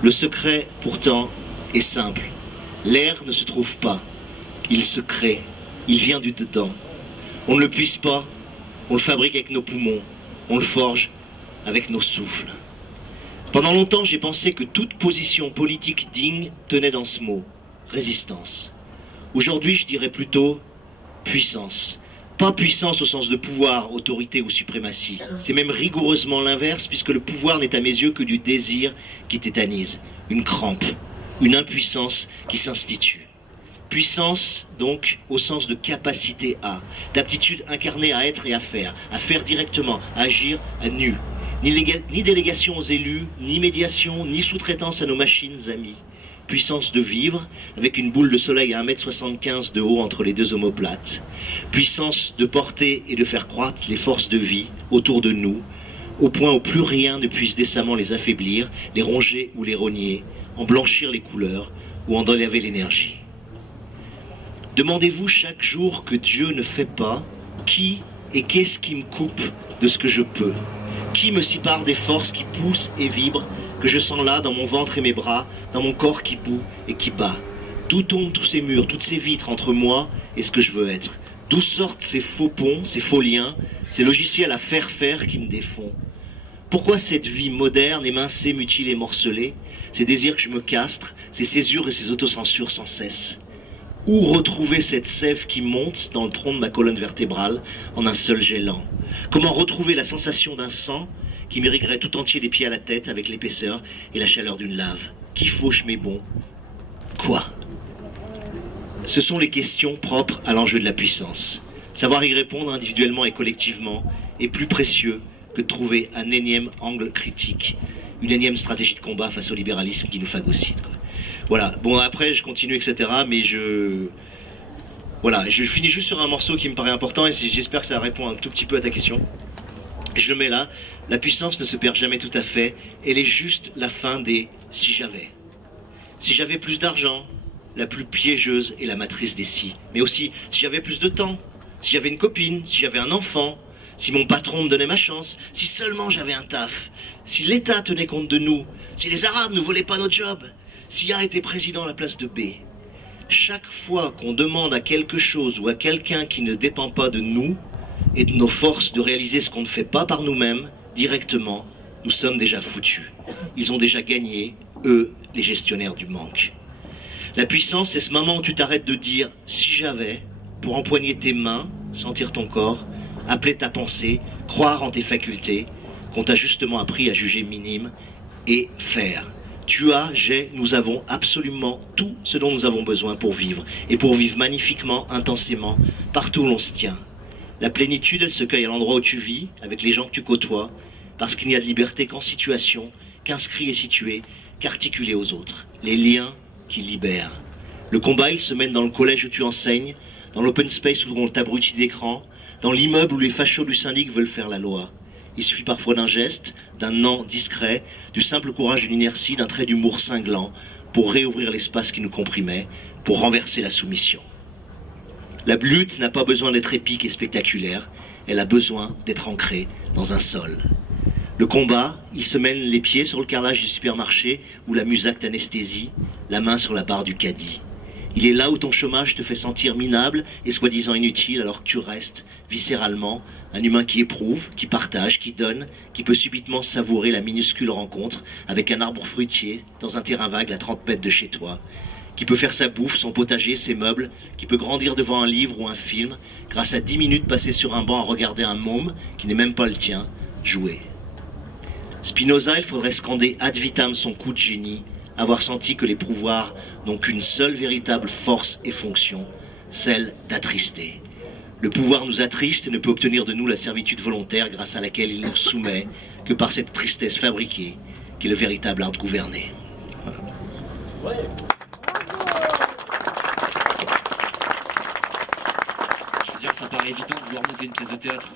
Le secret, pourtant, est simple. L'air ne se trouve pas, il se crée, il vient du dedans. On ne le puise pas, on le fabrique avec nos poumons, on le forge avec nos souffles. Pendant longtemps, j'ai pensé que toute position politique digne tenait dans ce mot, résistance. Aujourd'hui, je dirais plutôt puissance. Pas puissance au sens de pouvoir, autorité ou suprématie. C'est même rigoureusement l'inverse, puisque le pouvoir n'est à mes yeux que du désir qui tétanise, une crampe, une impuissance qui s'institue. Puissance, donc, au sens de capacité à, d'aptitude incarnée à être et à faire directement, à agir à nu. Ni délégation aux élus, ni médiation, ni sous-traitance à nos machines amies. Puissance de vivre, avec une boule de soleil à 1,75 m de haut entre les deux omoplates. Puissance de porter et de faire croître les forces de vie autour de nous, au point où plus rien ne puisse décemment les affaiblir, les ronger ou les rogner, en blanchir les couleurs ou en enlever l'énergie. Demandez-vous chaque jour que Dieu ne fait pas, qui et qu'est-ce qui me coupe de ce que je peux? Qui me sépare des forces qui poussent et vibrent, que je sens là dans mon ventre et mes bras, dans mon corps qui bout et qui bat? D'où tombent tous ces murs, toutes ces vitres entre moi et ce que je veux être? D'où sortent ces faux ponts, ces faux liens, ces logiciels à faire qui me défont? Pourquoi cette vie moderne, émincée, mutilée, morcelée? Ces désirs que je me castre, ces césures et ces autocensures sans cesse? Où retrouver cette sève qui monte dans le tronc de ma colonne vertébrale en un seul jet lent? Comment retrouver la sensation d'un sang qui m'irriguerait tout entier des pieds à la tête avec l'épaisseur et la chaleur d'une lave? Qui fauche mes bons? Quoi? Ce sont les questions propres à l'enjeu de la puissance. Savoir y répondre individuellement et collectivement est plus précieux que de trouver un énième angle critique, une énième stratégie de combat face au libéralisme qui nous phagocyte. Voilà, bon après je continue etc. mais je finis juste sur un morceau qui me paraît important et j'espère que ça répond un tout petit peu à ta question. Je le mets là, la puissance ne se perd jamais tout à fait, elle est juste la fin des si j'avais. Si j'avais plus d'argent, la plus piégeuse et la matrice des si. Mais aussi si j'avais plus de temps, si j'avais une copine, si j'avais un enfant, si mon patron me donnait ma chance, si seulement j'avais un taf, si l'État tenait compte de nous, si les Arabes ne volaient pas nos jobs, si A était président à la place de B. Chaque fois qu'on demande à quelque chose ou à quelqu'un qui ne dépend pas de nous et de nos forces de réaliser ce qu'on ne fait pas par nous-mêmes, directement, nous sommes déjà foutus. Ils ont déjà gagné, eux, les gestionnaires du manque. La puissance, c'est ce moment où tu t'arrêtes de dire « si j'avais » pour empoigner tes mains, sentir ton corps, appeler ta pensée, croire en tes facultés, qu'on t'a justement appris à juger minimes, et faire. Tu as, j'ai, nous avons absolument tout ce dont nous avons besoin pour vivre, et pour vivre magnifiquement, intensément, partout où l'on se tient. La plénitude, elle se cueille à l'endroit où tu vis, avec les gens que tu côtoies, parce qu'il n'y a de liberté qu'en situation, qu'inscrit et situé, qu'articulé aux autres. Les liens qui libèrent. Le combat, il se mène dans le collège où tu enseignes, dans l'open space où on t'abrutit d'écran, dans l'immeuble où les fachos du syndic veulent faire la loi. Il suffit parfois d'un geste, d'un non discret, du simple courage d'une inertie, d'un trait d'humour cinglant, pour réouvrir l'espace qui nous comprimait, pour renverser la soumission. La lutte n'a pas besoin d'être épique et spectaculaire, elle a besoin d'être ancrée dans un sol. Le combat, il se mène les pieds sur le carrelage du supermarché ou la musac d'anesthésie, la main sur la barre du caddie. Il est là où ton chômage te fait sentir minable et soi-disant inutile alors que tu restes, viscéralement, un humain qui éprouve, qui partage, qui donne, qui peut subitement savourer la minuscule rencontre avec un arbre fruitier dans un terrain vague à 30 mètres de chez toi, qui peut faire sa bouffe, son potager, ses meubles, qui peut grandir devant un livre ou un film grâce à 10 minutes passées sur un banc à regarder un môme, qui n'est même pas le tien, jouer. Spinoza, il faudrait scander ad vitam son coup de génie, avoir senti que les pouvoirs n'ont qu'une seule véritable force et fonction, celle d'attrister. Le pouvoir nous attriste et ne peut obtenir de nous la servitude volontaire grâce à laquelle il nous soumet que par cette tristesse fabriquée qui est le véritable art de gouverner. Voilà. Je veux dire, ça paraît évident de vouloir monter une pièce de théâtre.